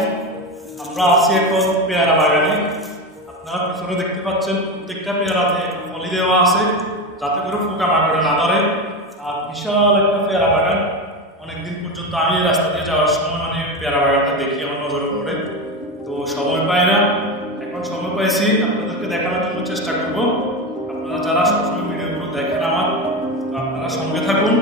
আলাইকুম। আমরা আছি এখন পেয়ারা বাগানে। আপনারা পিছনে দেখতে পাচ্ছেন প্রত্যেকটা পেয়ারাতে ফলি দেওয়া আছে যাতে করে পোকামাকড়ে না ধরে। আর বিশাল একটা পেয়ারা বাগান। অনেকদিন পর্যন্ত আমি এই রাস্তা দিয়ে যাওয়ার সময় পেয়ারা বাগানটা দেখি আমার নজরে পড়ে, তো সময় পাই না। এখন সময় পাইছি, আপনাদেরকে দেখানোর জন্য চেষ্টা করব। আপনারা যারা সবসময় ভিডিওগুলো দেখেন আমার, আপনারা সঙ্গে থাকুন।